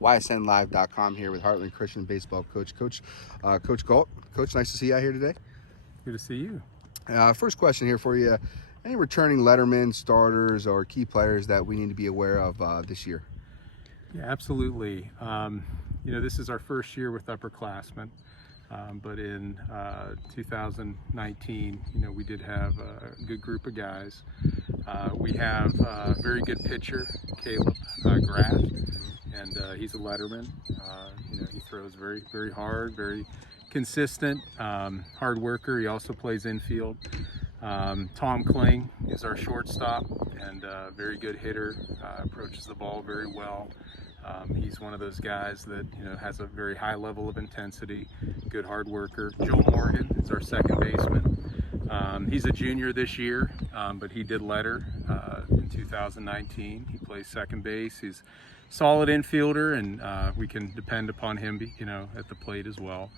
ysnlive.com here with Heartland Christian baseball coach, Coach Gault. Coach, nice to see you out here today. Good to see you. First question here for you. Any returning lettermen, starters, or key players that we need to be aware of this year? Yeah, absolutely. This is our first year with upperclassmen, but in 2019, we did have a good group of guys. We have a very good pitcher, Graft, and he's a letterman. He throws very, very hard, very consistent, hard worker. He also plays infield. Kling is our shortstop and a very good hitter, approaches the ball very well. He's one of those guys that has a very high level of intensity, good hard worker. Joel Morgan is our second baseman. He's a junior this year, but he did letter in 2019. He plays second base. He's a solid infielder, and we can depend upon him, at the plate as well.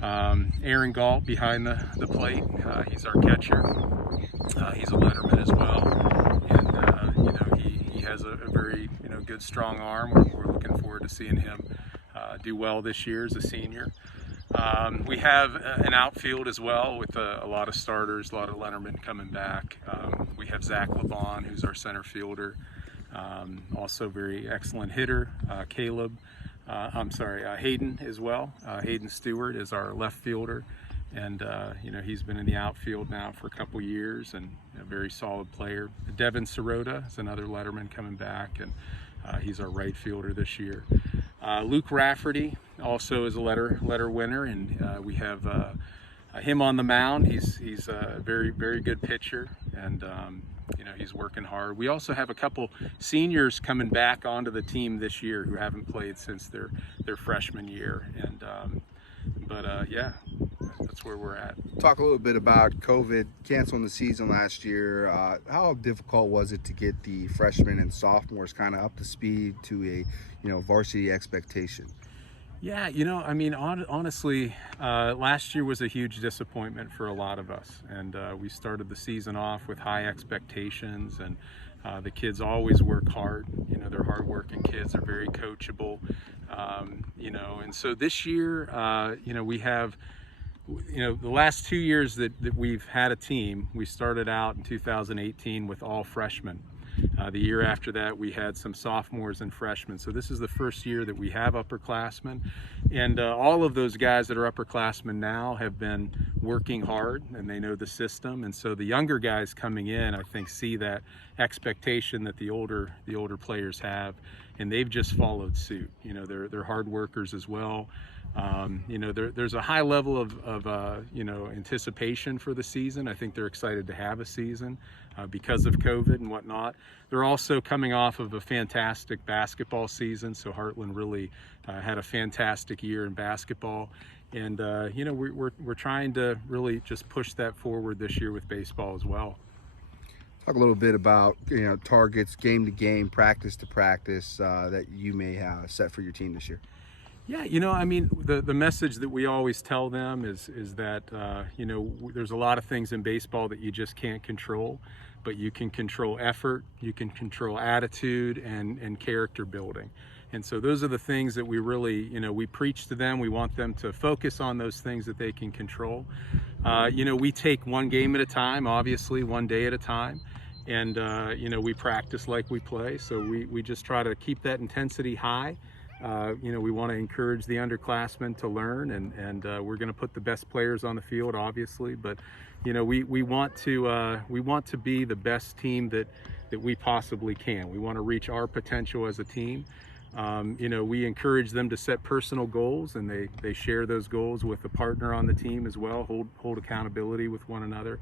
Aaron Gault behind the plate. He's our catcher. He's a letterman as well, and he has a very good strong arm. We're looking forward to seeing him do well this year as a senior. We have an outfield as well with a lot of starters, a lot of lettermen coming back. We have Labon, who's our center fielder, also very excellent hitter. Hayden as well. Hayden Stewart is our left fielder, and he's been in the outfield now for a couple years and a very solid player. Devin Sirota is another letterman coming back, and he's our right fielder this year. Luke Rafferty also is a letter winner, and we have him on the mound. He's a very, very good pitcher, and he's working hard. We also have a couple seniors coming back onto the team this year who haven't played since their freshman year, and yeah, that's where we're at. Talk a little bit about COVID canceling the season last year. How difficult was it to get the freshmen and sophomores kind of up to speed to a varsity expectation? Yeah, honestly, last year was a huge disappointment for a lot of us, and we started the season off with high expectations, and the kids always work hard. They're hardworking kids. They're very coachable, and so this year, we have, the last 2 years that we've had a team, we started out in 2018 with all freshmen. The year after that, we had some sophomores and freshmen. So this is the first year that we have upperclassmen. And all of those guys that are upperclassmen now have been working hard, and they know the system. And so the younger guys coming in, I think, see that expectation that the older players have, and they've just followed suit. They're hard workers as well. There's a high level of anticipation for the season. I think they're excited to have a season because of COVID and whatnot. They're also coming off of a fantastic basketball season, so Heartland really had a fantastic year in basketball. And we're trying to really just push that forward this year with baseball as well. Talk a little bit about targets, game to game, practice to practice that you may have set for your team this year. Yeah, the message that we always tell them is that, there's a lot of things in baseball that you just can't control, but you can control effort, you can control attitude and character building. And so those are the things that we really, we preach to them. We want them to focus on those things that they can control. We take one game at a time, obviously, one day at a time. And, we practice like we play. So we just try to keep that intensity high. We want to encourage the underclassmen to learn, and we're going to put the best players on the field, obviously. But we want to be the best team that we possibly can. We want to reach our potential as a team. We encourage them to set personal goals, and they share those goals with a partner on the team as well, hold accountability with one another.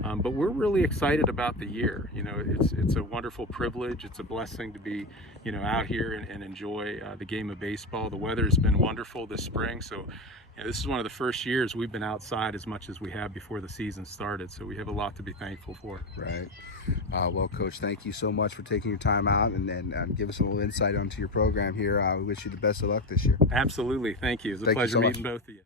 But we're really excited about the year. It's a wonderful privilege. It's a blessing to be, out here and enjoy the game of baseball. The weather has been wonderful this spring, so this is one of the first years we've been outside as much as we have before the season started, so we have a lot to be thankful for. Right. Well, Coach, thank you so much for taking your time out and give us a little insight onto your program here. We wish you the best of luck this year. Absolutely. Thank you. It's a pleasure meeting both of you.